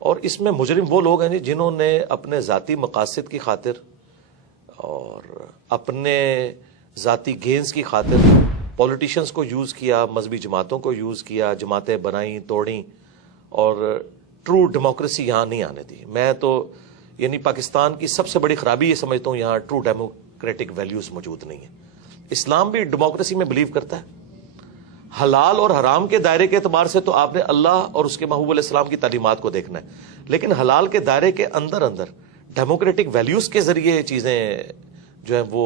اور اس میں مجرم وہ لوگ ہیں جی جنہوں نے اپنے ذاتی مقاصد کی خاطر اور اپنے ذاتی گینز کی خاطر پولیٹیشنز کو یوز کیا، مذہبی جماعتوں کو یوز کیا، جماعتیں بنائیں توڑیں، اور ٹرو ڈیموکریسی یہاں نہیں آنے دی. میں تو یعنی پاکستان کی سب سے بڑی خرابی یہ سمجھتا ہوں یہاں ٹرو ڈیموکریٹک ویلیوز موجود نہیں ہیں. اسلام بھی ڈیموکریسی میں بلیو کرتا ہے. حلال اور حرام کے دائرے کے اعتبار سے تو آپ نے اللہ اور اس کے محبوب علیہ السلام کی تعلیمات کو دیکھنا ہے، لیکن حلال کے دائرے کے اندر ڈیموکریٹک ویلیوز کے ذریعے یہ چیزیں جو ہیں وہ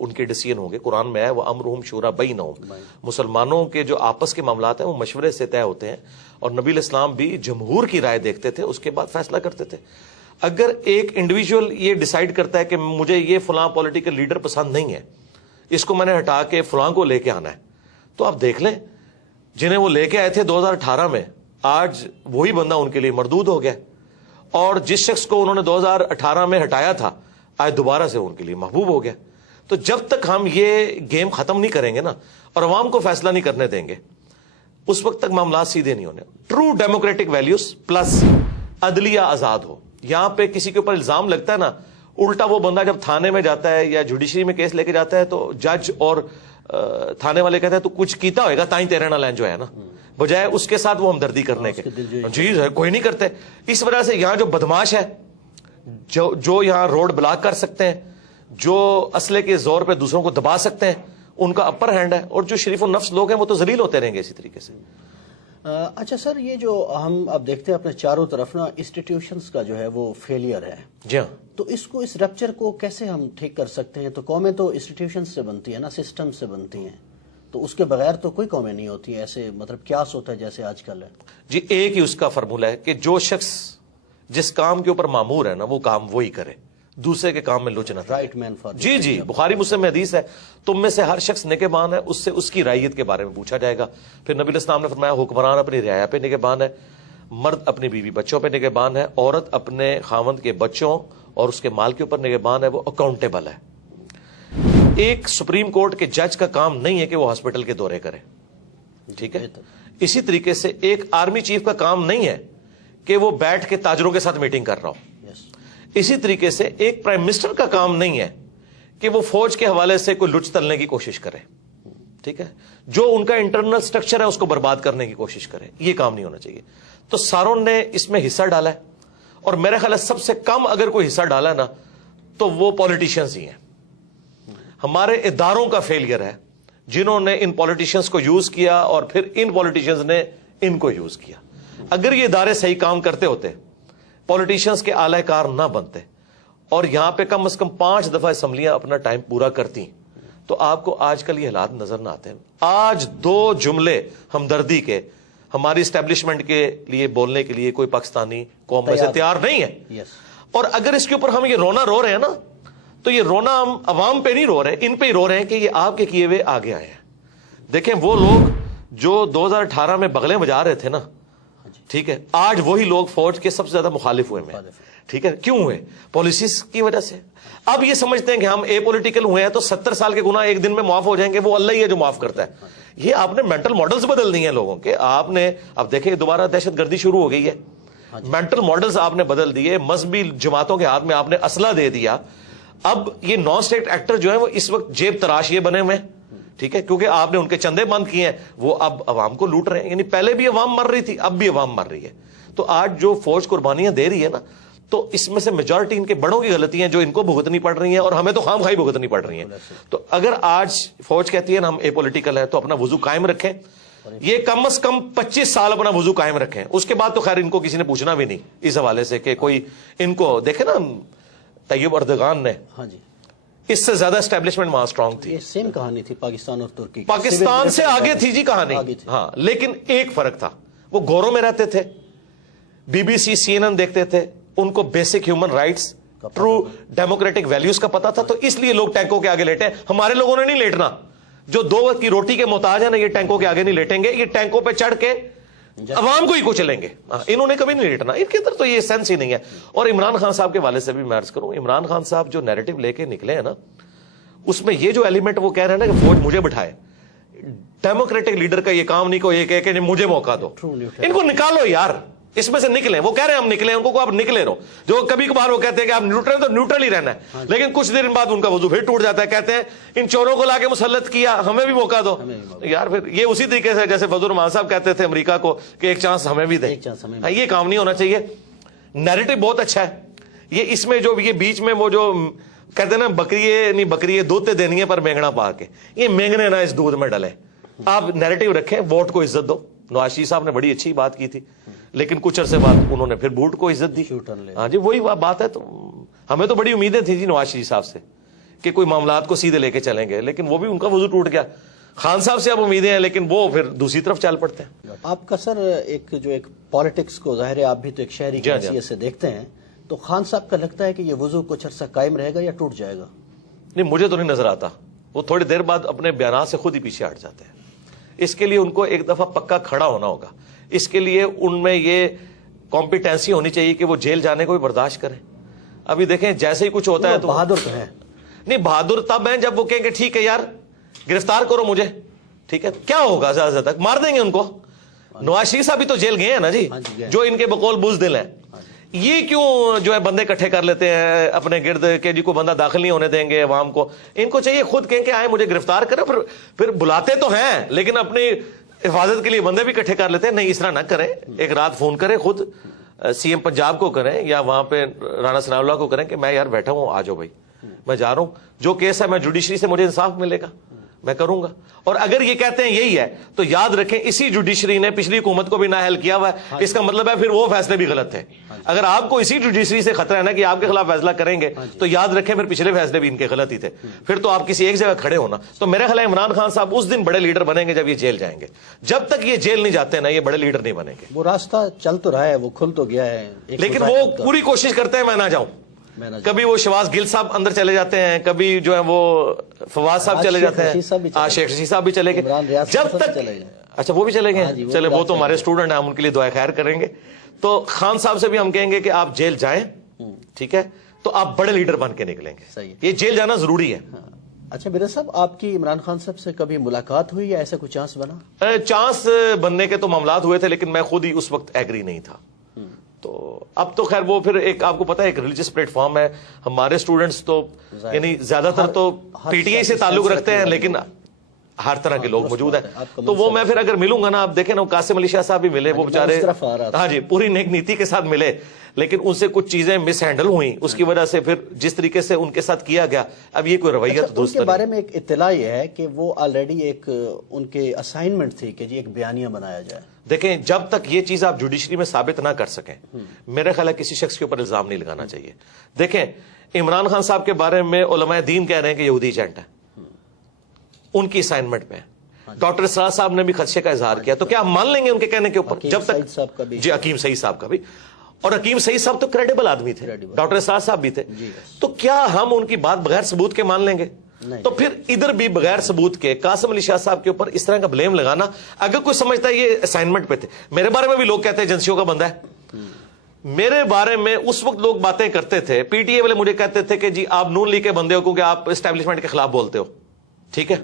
ان کے ڈیسیژن ہوں گے. قرآن میں ہے وہ امرہم شورا بینہم، مسلمانوں کے جو آپس کے معاملات ہیں وہ مشورے سے طے ہوتے ہیں، اور نبی علیہ السلام بھی جمہور کی رائے دیکھتے تھے، اس کے بعد فیصلہ کرتے تھے. اگر ایک انڈیویجول یہ ڈیسائیڈ کرتا ہے کہ مجھے یہ فلاں پولیٹیکل لیڈر پسند نہیں ہے، اس کو میں نے ہٹا کے فلاں کو لے کے آنا ہے، تو آپ دیکھ لیں جنہیں وہ لے کے آئے تھے 2018 میں، آج وہی بندہ ان کے لیے مردود ہو گیا، اور جس شخص کو انہوں نے 2018 میں ہٹایا تھا آج دوبارہ سے ان کے لیے محبوب ہو گیا. تو جب تک ہم یہ گیم ختم نہیں کریں گے نا اور عوام کو فیصلہ نہیں کرنے دیں گے، اس وقت تک معاملات سیدھے نہیں ہونے. ٹرو ڈیموکریٹک ویلیوز پلس عدلیہ آزاد ہو. یہاں پہ کسی کے اوپر الزام لگتا ہے نا، الٹا وہ بندہ جب تھانے میں جاتا ہے یا جوڈیشری میں کیس لے کے جاتا ہے تو جج اور تھانے والے کہتے ہیں تو کچھ کیتا ہوئے گا تائیں تیرے نہ لین جو ہے نا، بجائے اس کے ساتھ وہ ہمدردی کرنے کے. جی کوئی نہیں کرتے. اس وجہ سے یہاں جو بدماش ہے، جو یہاں روڈ بلاک کر سکتے ہیں، جو اسلحے کے زور پہ دوسروں کو دبا سکتے ہیں، ان کا اپر ہینڈ ہے، اور جو شریف النفس لوگ ہیں وہ تو ذلیل ہوتے رہیں گے اسی طریقے سے. اچھا سر، یہ جو ہم اب دیکھتے ہیں اپنے چاروں طرف نا انسٹیٹیوشنز کا جو ہے وہ فیلئر ہے، جی ہاں، تو اس رپچر کو کیسے ہم ٹھیک کر سکتے ہیں؟ تو قومیں تو انسٹیٹیوشنز سے بنتی ہیں نا، سسٹم سے بنتی ہیں، تو اس کے بغیر تو کوئی قومیں نہیں ہوتی ہیں. ایسے مطلب کیاس ہوتا ہے جیسے آج کل ہے. جی ایک ہی اس کا فارمولہ ہے کہ جو شخص جس کام کے اوپر مامور ہے نا وہ کام وہی کرے، دوسرے کے کام میں لچ نہ کرے. رائٹ مین فار جی بخاری مسلم میں حدیث ہے، تم میں سے ہر شخص نگہبان ہے، اس سے اس کی رعیت کے بارے میں پوچھا جائے گا. پھر نبی علیہ السلام نے فرمایا حکمران اپنی رعایا پہ نگہبان ہے، مرد اپنی بیوی بچوں پہ نگہبان ہے، عورت اپنے خاوند کے بچوں اور اس کے مال کے اوپر نگہبان ہے، وہ اکاؤنٹیبل ہے. ایک سپریم کورٹ کے جج کا کام نہیں ہے کہ وہ ہاسپٹل کے دورے کرے، ٹھیک ہے. اسی طریقے سے ایک آرمی چیف کا کام نہیں ہے کہ وہ بیٹھ کے تاجروں کے ساتھ میٹنگ کر رہا ہو. اسی طریقے سے ایک پرائم منسٹر کا کام نہیں ہے کہ وہ فوج کے حوالے سے کوئی لچ تلنے کی کوشش کرے، ٹھیک ہے، جو ان کا انٹرنل سٹرکچر ہے اس کو برباد کرنے کی کوشش کرے. یہ کام نہیں ہونا چاہیے. تو ساروں نے اس میں حصہ ڈالا ہے، اور میرے خیال ہے سب سے کم اگر کوئی حصہ ڈالا ہے نا تو وہ پولیٹیشنز ہی ہیں. ہمارے اداروں کا فیلئر ہے جنہوں نے ان پولیٹیشنز کو یوز کیا اور پھر ان پولیٹیشنز نے ان کو یوز کیا. اگر یہ ادارے صحیح کام کرتے ہوتے، پولیٹیشنز کے اعلی کار نہ بنتے، اور یہاں پہ کم از کم 5 دفعہ اسمبلیاں اپنا ٹائم پورا کرتی، تو آپ کو آج کل یہ حالات نظر نہ آتے ہیں. آج 2 جملے ہمدردی کے ہماری اسٹیبلشمنٹ کے لیے بولنے کے لیے کوئی پاکستانی قوم میں سے تیار نہیں ہے. اور اگر اس کے اوپر ہم یہ رونا رو رہے ہیں نا، تو یہ رونا ہم عوام پہ نہیں رو رہے، ان پہ ہی رو رہے ہیں کہ یہ آپ کے کیے ہوئے آگے آئے ہیں. دیکھیں وہ لوگ جو 2018 میں بغلیں بجا رہے تھے نا، ٹھیک ہے، آج وہی لوگ فوج کے سب سے زیادہ مخالف ہوئے ہیں. ٹھیک ہے، کیوں ہوئے؟ پالیسیز کی وجہ سے. اب یہ سمجھتے ہیں کہ ہم اے پولیٹیکل ہوئے ہیں تو 70 سال کے گناہ ایک دن میں معاف ہو جائیں گے، وہ اللہ ہی ہے جو معاف کرتا ہے. یہ آپ نے مینٹل ماڈلز بدل دی ہیں لوگوں کے. آپ نے اب دیکھیں دوبارہ دہشت گردی شروع ہو گئی ہے. مینٹل ماڈلز آپ نے بدل دیے، مذہبی جماعتوں کے ہاتھ میں آپ نے اسلحہ دے دیا. اب یہ نان اسٹیٹ ایکٹر جو ہیں وہ اس وقت جیب تراش یہ بنے ہوئے ہیں، ٹھیک ہے، کیونکہ آپ نے ان کے چندے بند کیے ہیں، وہ اب عوام کو لوٹ رہے ہیں. یعنی پہلے بھی عوام مر رہی تھی، اب بھی عوام مر رہی ہے. تو آج جو فوج قربانیاں دے رہی ہے نا، تو اس میں سے میجورٹی ان کے بڑوں کی غلطی ہیں جو ان کو بھگتنی پڑ رہی ہیں، اور ہمیں تو خام خواہی بھگتنی پڑ رہی ہیں. تو اگر آج فوج کہتی ہے نا ہم اے پولیٹیکل ہے، تو اپنا وضو قائم رکھیں. یہ کم از کم 25 سال اپنا وضو قائم رکھیں. اس کے بعد تو خیر ان کو کسی نے پوچھنا بھی نہیں اس حوالے سے کہ کوئی ان کو دیکھے نا. طیب اردگان نے اس سے زیادہ اسٹیبلشمنٹ وہاں اسٹرانگ تھی. سیم کہانی تھی پاکستان اور ترکی، پاکستان سے آگے تھی جی کہانی. ہاں، لیکن ایک فرق تھا، وہ گوروں میں رہتے تھے، بی بی سی CNN دیکھتے تھے، ان کو basic human rights, true democratic values کا پتا تھا. تو اس لیے لوگ ٹینکوں کے آگے لیٹے. ہمارے لوگوں نے نہیں لیٹنا. جو 2 وقت کی روٹی کے محتاج ہیں نا، یہ ٹینکوں کے آگے نہیں لیٹیں گے. یہ ٹینکوں پہ چڑھ کے عوام کو ہی کچلیں گے. انہوں نے کبھی نہیں لیٹنا. ان کے اندر تو یہ سینس ہی نہیں ہے. اور عمران خان صاحب کے والے سے بھی میں عرض کروں، عمران خان صاحب جو نیریٹو لے کے نکلے ہیں نا، اس میں یہ جو ایلیمنٹ وہ کہہ رہے ہیں نا کہ فوج مجھے بٹھائے، ڈیموکریٹک لیڈر کا یہ کام نہیں کو یہ کہے کہ مجھے موقع دو. ان کو نکالو یار. اس میں سے نکلیں. وہ کہہ رہے ہیں ہم نکلیں, ان کو آپ نکلے رہو. جو کبھی کبھار وہ کہتے ہیں کہ آپ نیوٹرل, تو نیوٹرل ہی رہنا ہے, لیکن کچھ دیر بعد ان کا وضو پھر ٹوٹ جاتا ہے. کہتے ہیں ان چوروں کو لا کے مسلط کیا, ہمیں بھی موقع دو. یار پھر یہ اسی طریقے سے جیسے فضل الرحمان صاحب کہتے تھے امریکہ کو کہ ایک چانس ہمیں بھی دیں. یہ کام نہیں ہونا چاہیے. نیریٹو بہت اچھا ہے یہ, اس میں جو یہ بیچ میں وہ جو کہتے ہیں نا بکری دودھ دینی ہے پر مینگنا پا کے, یہ مینگنے نہ اس دودھ میں ڈلے. آپ نیریٹو رکھیں, ووٹ کو عزت دو. نواز شریف صاحب نے بڑی اچھی بات کی تھی, لیکن کچھ عرصے بعد انہوں نے پھر بوٹ کو عزت دی. ہاں جی وہی بات ہے. تو ہمیں تو بڑی امیدیں تھیں جی نواز شریف صاحب سے کہ کوئی معاملات کو سیدھے لے کے چلیں گے, لیکن وہ بھی ان کا وضو ٹوٹ گیا. خان صاحب سے اب امیدیں ہیں, لیکن وہ پھر دوسری طرف چل پڑتے ہیں. آپ کا سر ایک پالیٹکس کو ظاہر ہے آپ بھی تو ایک شہری کی حیثیت سے دیکھتے ہیں, تو خان صاحب کا لگتا ہے کہ یہ وضو کچھ عرصہ قائم رہے گا یا ٹوٹ جائے گا؟ نہیں مجھے تو نہیں نظر آتا. وہ تھوڑی دیر بعد اپنے بیانات سے خود ہی پیچھے ہٹ جاتے ہیں. اس کے لیے ان کو ایک دفعہ پکا کھڑا ہونا ہوگا. اس کے لیے ان میں یہ کمپیٹنسی ہونی چاہیے کہ وہ جیل جانے کو بھی برداشت کریں. ابھی دیکھیں جیسے ہی کچھ ہوتا ہے تو بہادر تو ہیں. نہیں بہادر تب ہیں جب وہ کہیں گے ٹھیک ہے یار گرفتار کرو مجھے, ٹھیک ہے کیا ہوگا زیادہ سے تک مار دیں گے ان کو. نواز شریف صاحب بھی تو جیل گئے ہیں نا جی, جو ان کے بقول بزدل ہیں. یہ کیوں جو ہے بندے اکٹھے کر لیتے ہیں اپنے گرد کہ جی کو بندہ داخل نہیں ہونے دیں گے عوام کو. ان کو چاہیے خود کہیں کہ آئے مجھے گرفتار کریں, پھر بلاتے تو ہیں لیکن اپنی حفاظت کے لیے بندے بھی اکٹھے کر لیتے ہیں. نہیں اس طرح نہ کریں, ایک رات فون کریں خود سی ایم پنجاب کو کریں یا وہاں پہ رانا ثناء اللہ کو کریں کہ میں یار بیٹھا ہوں, آ جاؤ بھائی میں جا رہا ہوں, جو کیس ہے میں جوڈیشری سے مجھے انصاف ملے گا میں کروں گا. اور اگر یہ کہتے ہیں یہی ہے تو یاد رکھیں اسی جوڈیشری نے پچھلی حکومت کو بھی نااہل کیا ہوا ہے. اس کا مطلب ہے پھر وہ فیصلے بھی غلط تھے. اگر آپ کو اسی جوڈیشری سے خطرہ ہے نا کہ آپ کے خلاف فیصلہ کریں گے تو یاد رکھیں پھر پچھلے فیصلے بھی ان کے غلط ہی تھے. پھر تو آپ کسی ایک جگہ کھڑے ہونا. تو میرا خیال ہے عمران خان صاحب اس دن بڑے لیڈر بنیں گے جب یہ جیل جائیں گے. جب تک یہ جیل نہیں جاتے نا یہ بڑے لیڈر نہیں بنیں گے. وہ راستہ چل تو رہا ہے, وہ کھل تو گیا ہے, لیکن وہ پوری کوشش کرتے ہیں میں نہ جاؤں. کبھی وہ شواز گل صاحب اندر چلے جاتے ہیں, کبھی جو ہے وہ فواز صاحب چلے جاتے ہیں, شیخ رشید صاحب بھی چلے گئے. جب تک اچھا وہ بھی چلے گئے, چلے وہ تو ہمارے اسٹوڈنٹ ہیں, ہم ان کے لیے دعا خیر کریں گے. تو خان صاحب سے بھی ہم کہیں گے کہ آپ جیل جائیں, ٹھیک ہے, تو آپ بڑے لیڈر بن کے نکلیں گے. یہ جیل جانا ضروری ہے. اچھا میرا صاحب آپ کی عمران خان صاحب سے کبھی ملاقات ہوئی یا ایسا کوئی چانس بنا؟ چانس بننے کے تو معاملات ہوئے تھے لیکن میں خود ہی اس وقت ایگری نہیں تھا. تو اب تو خیر وہ پھر ایک آپ کو پتا ہے ایک ریلیجس پلیٹ فارم ہے. ہمارے اسٹوڈنٹس تو یعنی زیادہ تر تو پی ٹی آئی سے تعلق رکھتے ہیں, لیکن ہر طرح کے لوگ موجود ہیں. تو وہ میں پھر اگر ملوں گا نا, آپ دیکھیں نا قاسم علی شاہ صاحب بھی ملے, وہ بیچارے ہاں جی پوری نیک نیتی کے ساتھ ملے, لیکن ان سے کچھ چیزیں مس ہینڈل ہوئیں, اس کی وجہ سے پھر جس طریقے سے ان کے ساتھ کیا گیا اب یہ کوئی رویہ تو اس کے بارے میں ایک اطلاع یہ ہے کہ وہ آلریڈی ایک ان کے اسائنمنٹ تھی کہ جی ایک بیانیہ بنایا جائے. دیکھیں جب تک یہ چیز آپ جوڈیشری میں ثابت نہ کر سکیں میرا خیال ہے کسی شخص کے اوپر الزام نہیں لگانا چاہیے. دیکھیں عمران خان صاحب کے بارے میں علماء دین کہہ رہے ہیں کہ یہودی ایجنٹ ہے, ان کی اسائنمنٹ میں. ڈاکٹر اسرار صاحب نے بھی خدشے کا اظہار کیا, تو کیا ہم مان لیں گے ان کے کہنے کے اوپر جب تک جی حکیم سعید صاحب کا بھی, اور حکیم سعید صاحب تو کریڈیبل آدمی تھے, ڈاکٹر اسرار صاحب بھی تھے, تو کیا ہم ان کی بات بغیر ثبوت کے مان لیں گے؟ تو پھر ادھر بھی بغیر ثبوت کے قاسم علی شاہ صاحب کے اوپر اس طرح کا بلیم لگانا, اگر کوئی سمجھتا ہے یہ اسائنمنٹ پہ تھے. میرے بارے میں بھی لوگ کہتے ہیں ایجنسیوں کا بندہ ہے, میرے بارے میں اس وقت لوگ باتیں کرتے تھے, پی ٹی اے والے مجھے کہتے تھے کہ جی آپ نون لیگ کے بندے ہو کیونکہ آپ اسٹیبلشمنٹ کے خلاف بولتے ہو, ٹھیک ہے.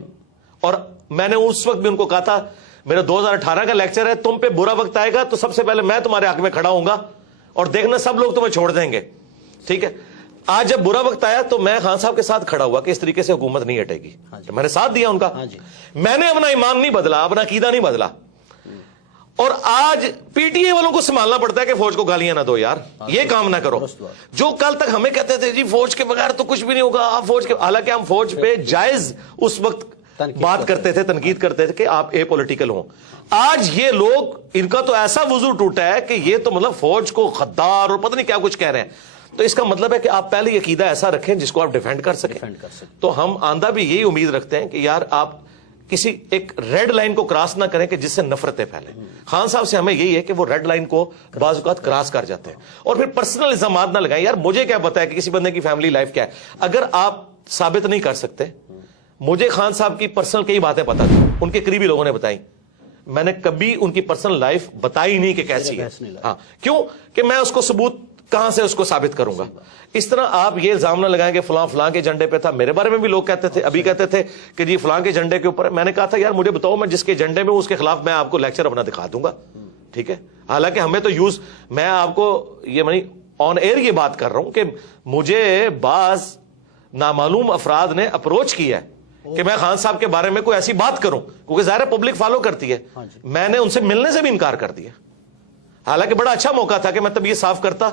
اور میں نے اس وقت بھی ان کو کہا تھا میرا 2018 کا لیکچر ہے, تم پہ برا وقت آئے گا تو سب سے پہلے میں تمہارے حق میں کھڑا ہوں گا اور دیکھنا سب لوگ تمہیں چھوڑ دیں گے, ٹھیک ہے. آج جب برا وقت آیا تو میں خان صاحب کے ساتھ کھڑا ہوا کہ اس طریقے سے حکومت نہیں ہٹے گی, میں نے ساتھ دیا ان کا. میں نے اپنا ایمان نہیں بدلا, اپنا عقیدہ نہیں بدلا. اور آج پی ٹی اے والوں کو سنبھالنا پڑتا ہے کہ فوج کو گالیاں نہ دو یار, یہ کام نہ کرو. جو کل تک ہمیں کہتے تھے جی فوج کے بغیر تو کچھ بھی نہیں ہوگا, آپ فوج کے, حالانکہ ہم فوج پہ جائز اس وقت بات کرتے تھے, تنقید کرتے تھے کہ آپ اے پولیٹیکل ہوں. آج یہ لوگ ان کا تو ایسا وضو ٹوٹا ہے کہ یہ تو مطلب فوج کو غدار اور پتہ نہیں کیا کچھ کہہ رہے ہیں. تو اس کا مطلب ہے کہ آپ پہلے یہ عقیدہ ایسا رکھیں جس کو آپ ڈیفینڈ کر سکیں. تو ہم آندہ بھی یہی امید رکھتے ہیں کہ یار آپ کسی ایک ریڈ لائن کو کراس نہ کریں کہ جس سے نفرتیں پھیلیں. خان صاحب سے ہمیں یہی ہے کہ وہ ریڈ لائن کو بعض اوقات کراس کر جاتے ہیں, اور پھر پرسنل الزامات نہ لگائیں. یار مجھے کیا پتا ہے کہ کسی بندے کی فیملی لائف کیا ہے, اگر آپ ثابت نہیں کر سکتے. مجھے خان صاحب کی پرسنل کئی باتیں پتا تھی, ان کے قریبی لوگوں نے بتائی, میں نے کبھی ان کی پرسنل لائف بتائی نہیں کہ کیسی ہے. ہاں کیوں کہ میں اس کو ثبوت کہاں سے اس کو ثابت کروں گا. اس طرح آپ یہ الزام نہ لگائیں کہ فلاں فلاں کے جھنڈے پہ تھا. میرے بارے میں بھی لوگ کہتے تھے, ابھی کہتے تھے کہ جی فلاں کے جھنڈے کے اوپر. میں نے کہا تھا یار مجھے بتاؤ, میں جس کے جھنڈے میں اس کے خلاف میں آپ کو لیکچر اپنا دکھا دوں گا, ٹھیک ہے. حالانکہ ہمیں تو یوز, میں آپ کو یہ آن ایئر یہ بات کر رہا ہوں کہ مجھے بعض نامعلوم افراد نے اپروچ کیا ہے کہ میں خان صاحب کے بارے میں کوئی ایسی بات کروں, کیونکہ ظاہر پبلک فالو کرتی ہے. میں نے ان سے ملنے سے بھی انکار کر دیا, حالانکہ بڑا اچھا موقع تھا کہ میں تب یہ صاف کرتا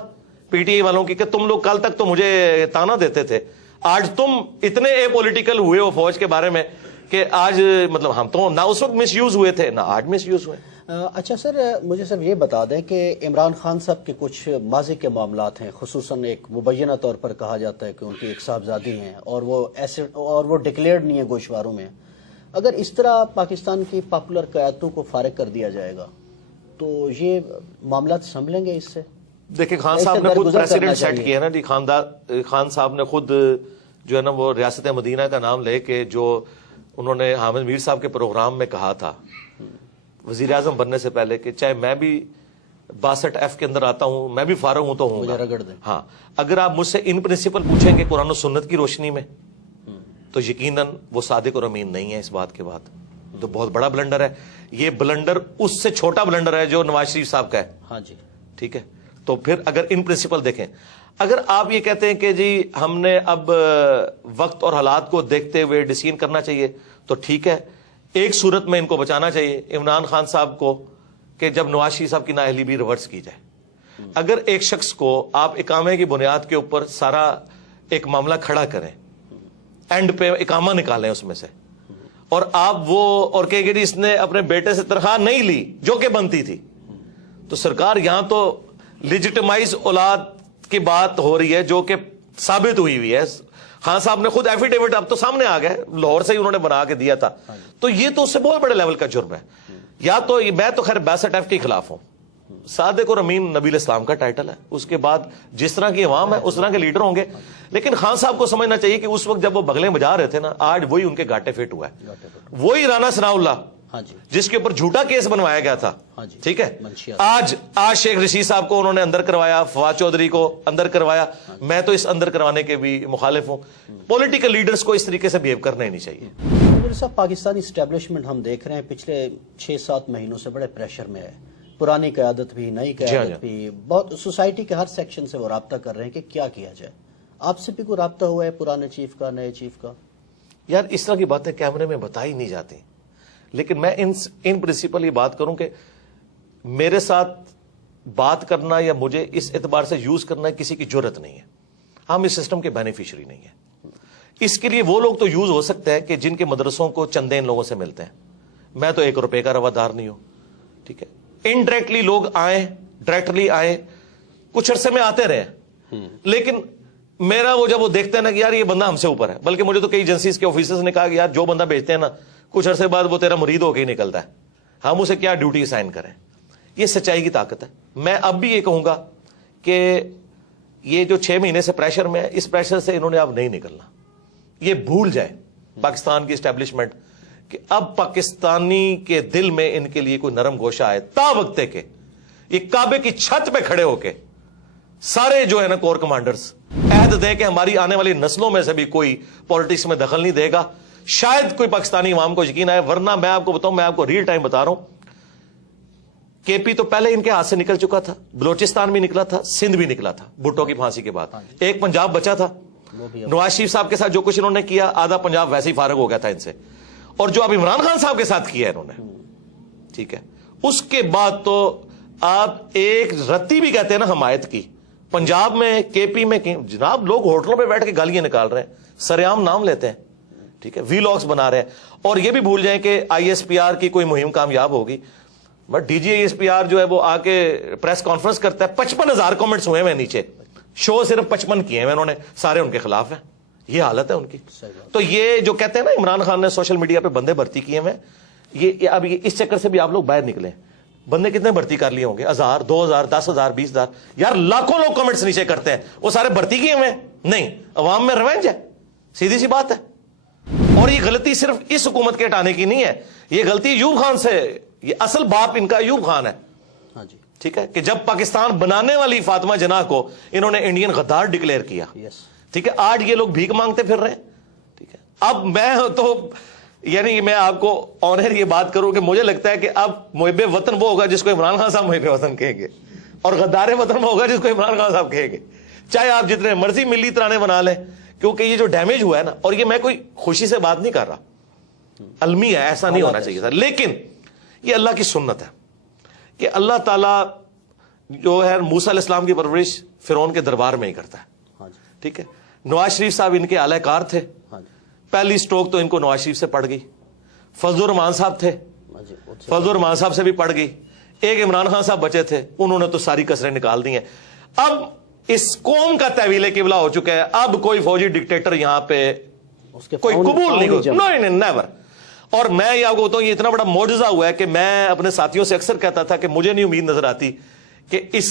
پی ٹی آئی والوں کی کہ تم لوگ کل تک تو مجھے تانا دیتے تھے, آج تم اتنے اے پولیٹیکل ہوئے ہو فوج کے بارے میں کہ آج مطلب ہم تو نہ اس وقت مس یوز ہوئے تھے نہ آج مس یوز ہوئے. اچھا سر, مجھے صرف یہ بتا دیں کہ عمران خان صاحب کے کچھ ماضی کے معاملات ہیں, خصوصاً ایک مبینہ طور پر کہا جاتا ہے کہ ان کی ایک صاحبزادی ہیں اور وہ ڈکلیئرڈ نہیں ہے گوشواروں میں. اگر اس طرح پاکستان کی پاپولر قیادتوں کو فارغ کر دیا جائے گا تو یہ معاملات سنبھلیں گے اس سے؟ دیکھیں خان صاحب نے خود پریسیڈنٹ سیٹ کیا نا جی, خان صاحب نے خود جو ہے نا وہ ریاست مدینہ کا نام لے کے جو انہوں نے حامد میر صاحب کے پروگرام میں کہا تھا وزیر اعظم بننے سے پہلے کہ چاہے میں بھی 62F کے اندر آتا ہوں, میں بھی فارغ ہوں تو ہوں گا. ہاں, اگر آپ مجھ سے ان پرنسپل پوچھیں گے قرآن و سنت کی روشنی میں تو یقیناً وہ صادق اور امین نہیں ہے. اس بات کے بعد تو بہت بڑا بلنڈر ہے. یہ بلنڈر اس سے چھوٹا بلنڈر ہے جو نواز شریف صاحب کا ہے. ہاں جی, ٹھیک ہے. تو پھر اگر ان پرنسپل دیکھیں, اگر آپ یہ کہتے ہیں کہ جی ہم نے اب وقت اور حالات کو دیکھتے ہوئے ڈیسیژن کرنا چاہیے تو ٹھیک ہے, ایک صورت میں ان کو بچانا چاہیے عمران خان صاحب کو کہ جب نواز شریف صاحب کی نااہلی بھی ریورس کی جائے. اگر ایک شخص کو آپ اقامے کی بنیاد کے اوپر سارا ایک معاملہ کھڑا کریں, اینڈ پہ اقامہ نکالیں اس میں سے, اور آپ وہ اور کہیں کہ اس نے اپنے بیٹے سے تنخواہ نہیں لی جو کہ بنتی تھی, تو سرکار یہاں تو لیجیٹمائز اولاد کی بات ہو رہی ہے جو کہ ثابت ہوئی ہے. خان صاحب نے خود ایفیڈیوٹ اب تو سامنے آ گئے, لاہور سے ہی انہوں نے بنا کے دیا تھا. تو یہ تو اس سے بہت بڑے لیول کا جرم ہے. یا تو میں تو خیر 62F کے خلاف ہوں. صادق اور امین نبی الاسلام کا ٹائٹل ہے, اس کے بعد جس طرح کی عوام ہے اس طرح کے لیڈر ہوں گے. لیکن خان صاحب کو سمجھنا چاہیے کہ اس وقت جب وہ بغلیں بجا رہے تھے نا, آج وہی ان کے گاٹے فٹ ہوا ہے. وہی رانا ثناء اللہ جس کے اوپر جھوٹا کیس بنوایا گیا تھا, ٹھیک ہے, آج شیخ رشید صاحب کو انہوں نے اندر کروایا, فواد چودھری کو اندر کروایا. میں تو اس اندر کروانے کے بھی مخالف ہوں. پولیٹیکل لیڈرز کو اس طریقے سے بیہیو کرنا ہی نہیں چاہیے. صاحب, پاکستانی اسٹیبلشمنٹ ہم دیکھ رہے ہیں پچھلے 6-7 مہینوں سے بڑے پریشر میں ہے. پرانی قیادت بھی, نئی قیادت بھی, بہت سوسائٹی کے ہر سیکشن سے وہ رابطہ کر رہے ہیں کہ کیا کیا جائے. آپ سے بھی کوئی رابطہ ہوا ہے پرانے چیف کا, نئے چیف کا؟ یار اس طرح کی باتیں کیمرے میں بتائی نہیں جاتی, لیکن میں ان پرنسپل یہ بات کروں کہ میرے ساتھ بات کرنا یا مجھے اس اعتبار سے یوز کرنا کسی کی جرت نہیں ہے. ہم اس سسٹم کے بینیفیشری نہیں ہیں. اس کے لیے وہ لوگ تو یوز ہو سکتے ہیں کہ جن کے مدرسوں کو چندے ان لوگوں سے ملتے ہیں. میں تو 1 روپے کا روادار نہیں ہوں, ٹھیک ہے. انڈائریکٹلی لوگ آئیں, ڈائریکٹلی آئیں, کچھ عرصے میں آتے رہے, لیکن میرا وہ جب وہ دیکھتے ہیں نا کہ یار یہ بندہ ہم سے اوپر ہے, بلکہ مجھے تو کئی ایجنسیز کے آفیسرز نے کہا کہ یار جو بندہ بیچتے ہیں نا کچھ عرصے بعد وہ تیرا مرید ہو کے ہی نکلتا ہے, ہم اسے کیا ڈیوٹی اسائن کریں. یہ سچائی کی طاقت ہے. میں اب بھی یہ کہوں گا کہ یہ جو 6 مہینے سے پریشر میں ہے, اس پریشر سے انہوں نے اب نہیں نکلنا. یہ بھول جائے پاکستان کی اسٹیبلشمنٹ کہ اب پاکستانی کے دل میں ان کے لیے کوئی نرم گوشہ آئے. تا وقت کہ یہ کعبے کی چھت پہ کھڑے ہو کے سارے جو ہے نا کور کمانڈرز عہد دیں کہ ہماری آنے والی نسلوں میں سے بھی کوئی پالیٹکس میں دخل نہیں دے گا, شاید کوئی پاکستانی عوام کو یقین آئے. ورنہ میں آپ کو بتاؤں, میں آپ کو ریل ٹائم بتا رہا ہوں, کے پی تو پہلے ان کے ہاتھ سے نکل چکا تھا, بلوچستان بھی نکلا تھا, سندھ بھی نکلا تھا بھٹو کی پھانسی کے بعد, ایک پنجاب بچا تھا. نواز شریف صاحب کے ساتھ جو کچھ انہوں نے کیا, آدھا پنجاب ویسے ہی فارغ ہو گیا تھا ان سے. اور جو اب عمران خان صاحب کے ساتھ کیا انہوں نے, ٹھیک ہے, اس کے بعد تو آپ ایک رتی بھی کہتے ہیں نا حمایت کی. پنجاب میں, کے پی میں جناب لوگ ہوٹلوں پہ بیٹھ کے گالیاں نکال رہے ہیں, سریعام نام لیتے ہیں, ٹھیک ہے, وی لاگس بنا رہے ہیں. اور یہ بھی بھول جائیں کہ ISPR کی کوئی مہم کامیاب ہوگی, بٹ DG ISPR جو ہے وہ آ کے پریس کانفرنس کرتا ہے, 55,000 کامنٹس ہوئے ہیں نیچے, شو صرف 55 کیے ہیں انہوں نے, سارے ان کے خلاف ہیں. یہ حالت ہے ان کی. تو یہ جو کہتے ہیں نا عمران خان نے سوشل میڈیا پہ بندے بھرتی کیے ہیں, یہ اب اس چکر سے بھی آپ لوگ باہر نکلیں. بندے کتنے بھرتی کر لیے ہوں گے, 1000, 2000, 10,000, 20,000, یار لاکھوں لوگ کمنٹس نیچے کرتے ہیں, وہ سارے بھرتی کیے ہوئے نہیں. عوام میں ریونج ہے, سیدھی سی بات ہے. اور یہ غلطی صرف اس حکومت کے ہٹانے کی نہیں ہے, یہ غلطی ایوب خان سے, یہ اصل باپ ان کا ایوب خان ہے. ٹھیک ہے, کہ جب پاکستان بنانے والی فاطمہ جناح کو انہوں نے انڈین غدار ڈکلیئر کیا, ٹھیک ہے, آج یہ لوگ بھیک مانگتے پھر رہے ہیں. ٹھیک ہے, اب میں تو یعنی میں آپ کو آنر یہ بات کروں کہ مجھے لگتا ہے کہ اب محب وطن وہ ہوگا جس کو عمران خان صاحب محب وطن کہیں گے، اور غدار وطن وہ ہوگا جس کو عمران خان صاحب کہیں گے، چاہے آپ جتنے مرضی ملی ترانے بنا لیں، کیونکہ یہ جو ڈیمیج ہوا ہے نا، اور یہ میں کوئی خوشی سے بات نہیں کر رہا، المی ہے، ایسا نہیں ہونا چاہیے تھا، لیکن یہ اللہ کی سنت ہے کہ اللہ تعالیٰ جو ہے موسیٰ علیہ السلام کی پرورش فرعون کے دربار میں ہی کرتا ہے، ٹھیک ہے۔ نواز شریف صاحب ان کے اعلی کار تھے، پہلی سٹروک تو ان کو نواز شریف سے پڑ گئی، فضل الرحمان صاحب تھے، فضل الرحمان صاحب سے بھی پڑ گئی، ایک عمران خان صاحب بچے تھے، انہوں نے تو ساری کسریں نکال دی ہیں۔ اب اس قوم کا تحویل قبلہ ہو چکا ہے، اب کوئی فوجی ڈکٹیٹر یہاں پہ کوئی قبول نہیں ہوگا، نہیں نیور۔ اور میں یہ آپ کو بتاؤں، یہ اتنا بڑا معجزہ ہوا ہے کہ میں اپنے ساتھیوں سے اکثر کہتا تھا کہ مجھے نہیں امید نظر آتی کہ اس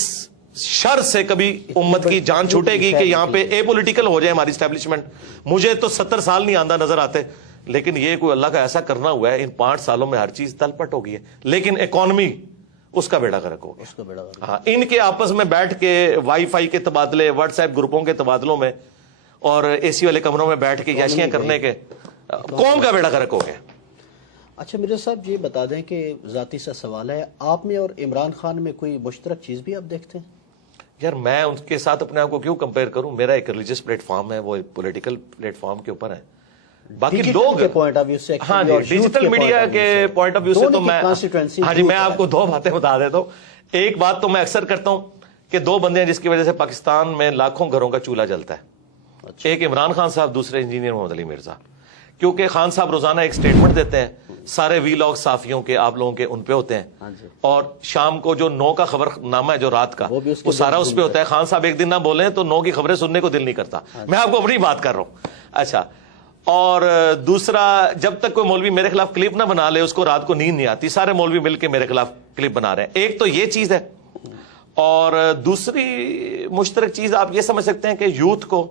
شر سے کبھی امت کی جان چھوٹے گی کہ یہاں پہ اے پولیٹیکل ہو جائے ہماری اسٹیبلشمنٹ۔ مجھے تو 70 سال نہیں آندہ نظر آتے، لیکن یہ کوئی اللہ کا ایسا کرنا ہوا ہے، ان 5 سالوں میں ہر چیز تل پٹ ہو گئی ہے، لیکن اکانومی اس کا بیڑا غرق ہو گیا۔ ہاں، ان کے آپس میں بیٹھ کے وائی فائی کے تبادلے، واٹس ایپ گروپوں کے تبادلوں میں اور اے سی والے کمروں میں بیٹھ کے یاشیاں کرنے کے قوم کا بیڑا غرق ہو گیا۔ اچھا مرزا صاحب، یہ بتا دیں کہ ذاتی سا سوال ہے، آپ میں اور عمران خان میں کوئی مشترک چیز بھی آپ دیکھتے ہیں؟ یار میں ان کے ساتھ اپنے آپ کو کیوں کمپیئر کروں؟ میرا ایک ریلیجس پلیٹ فارم ہے، وہ ایک پولیٹیکل پلیٹ فارم کے اوپر ہے، باقی لوگ ہاں جی ڈیجیٹل میڈیا کے پوائنٹ آف ویو سے تو میں ہاں جی میں آپ کو 2 باتیں بتا دیتا ہوں۔ ایک بات تو میں اکثر کرتا ہوں کہ 2 بندے ہیں جس کی وجہ سے پاکستان میں لاکھوں گھروں کا چولہا جلتا ہے، ایک عمران خان صاحب، دوسرے انجینئر محمد علی مرزا۔ کیونکہ خان صاحب روزانہ ایک سٹیٹمنٹ دیتے ہیں، سارے وی لاگ صحافیوں کے آپ لوگوں کے ان پہ ہوتے ہیں، اور شام کو جو 9 کا خبر نامہ ہے جو رات کا وہ سارا اس پہ ہوتا ہے۔ خان صاحب ایک دن نہ بولیں تو 9 کی خبریں سننے کو دل نہیں کرتا۔ میں آپ کو اپنی بات کر رہا ہوں۔ اچھا، اور دوسرا، جب تک کوئی مولوی میرے خلاف کلپ نہ بنا لے اس کو رات کو نیند نہیں آتی، سارے مولوی مل کے میرے خلاف کلپ بنا رہے ہیں۔ ایک تو یہ چیز ہے، اور دوسری مشترک چیز آپ یہ سمجھ سکتے ہیں کہ یوتھ کو،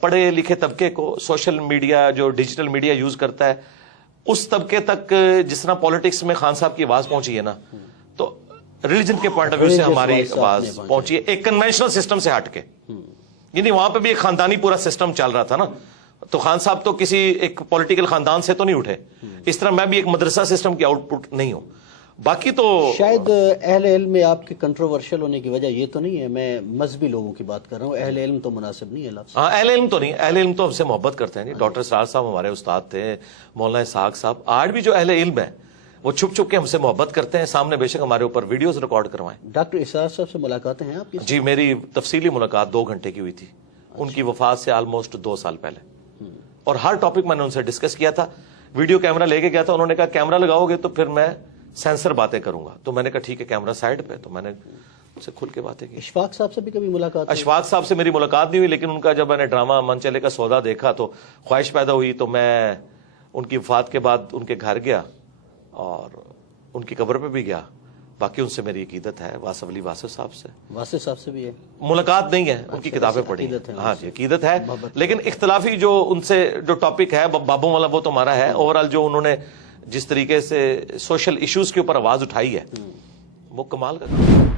پڑھے لکھے طبقے کو، سوشل میڈیا جو ڈیجیٹل میڈیا یوز کرتا ہے اس طبقے تک جس طرح پالیٹکس میں خان صاحب کی آواز پہنچی ہے نا، تو ریلیجن کے پوائنٹ آف ویو سے ہماری آواز پہنچی ہے ایک کنونشنل سسٹم سے ہٹ کے۔ یعنی وہاں پہ بھی ایک خاندانی پورا سسٹم چل رہا تھا نا، تو خان صاحب تو کسی ایک پولیٹیکل خاندان سے تو نہیں اٹھے، اس طرح میں بھی ایک مدرسہ سسٹم کی آؤٹ پٹ نہیں ہوں۔ باقی تو شاید اہل علم میں آپ کے کنٹروورشل ہونے کی وجہ یہ تو نہیں ہے، میں مذہبی لوگوں کی بات کر رہا ہوں، اہل علم تو مناسب نہیں ہے لفظ۔ ہاں، اہل علم تو نہیں، اہل علم تو ہم سے محبت کرتے ہیں۔ ڈاکٹر سراج صاحب ہمارے استاد تھے، مولانا اسحاق صاحب، آج بھی جو اہل علم ہے وہ چھپ چھپ کے ہم سے محبت کرتے ہیں، سامنے بے شک ہمارے اوپر ویڈیوز ریکارڈ کروائیں۔ ڈاکٹر اسحاق صاحب سے ملاقاتیں ہیں آپ کی؟ جی، میری تفصیلی ملاقات 2 گھنٹے کی ہوئی تھی، ان کی وفات سے آلموسٹ 2 سال پہلے، اور ہر ٹاپک میں نے ان سے ڈسکس کیا تھا۔ ویڈیو کیمرہ لے کے گیا تھا، انہوں نے کہا کیمرہ لگاؤ گے تو پھر میں سینسر باتیں کروں گا، تو میں نے کہا ٹھیک ہے کیمرہ سائڈ پہ، تو میں نے ان سے کھل کے باتیں کی۔ اشفاق صاحب سے بھی کبھی ملاقات؟ اشفاق صاحب سے میری ملاقات نہیں ہوئی، لیکن ان کا جب میں نے ڈرامہ من چلے کا سودا دیکھا تو خواہش پیدا ہوئی، تو میں ان کی وفات کے بعد ان کے گھر گیا اور ان کی قبر پہ بھی گیا۔ باقی ان سے میری عقیدت ہے، واصف علی واصف صاحب سے۔ واصف صاحب سے بھی ہے ملاقات نہیں ہے، ان کی کتابیں پڑھی ہیں۔ ہاں جی، عقیدت ہے، لیکن اختلافی جو ان سے جو ٹاپک ہے بابوں والا وہ تو ہمارا ہے۔ اوورآل جو انہوں نے جس طریقے سے سوشل ایشوز کے اوپر آواز اٹھائی ہے وہ کمال کا کام ہے۔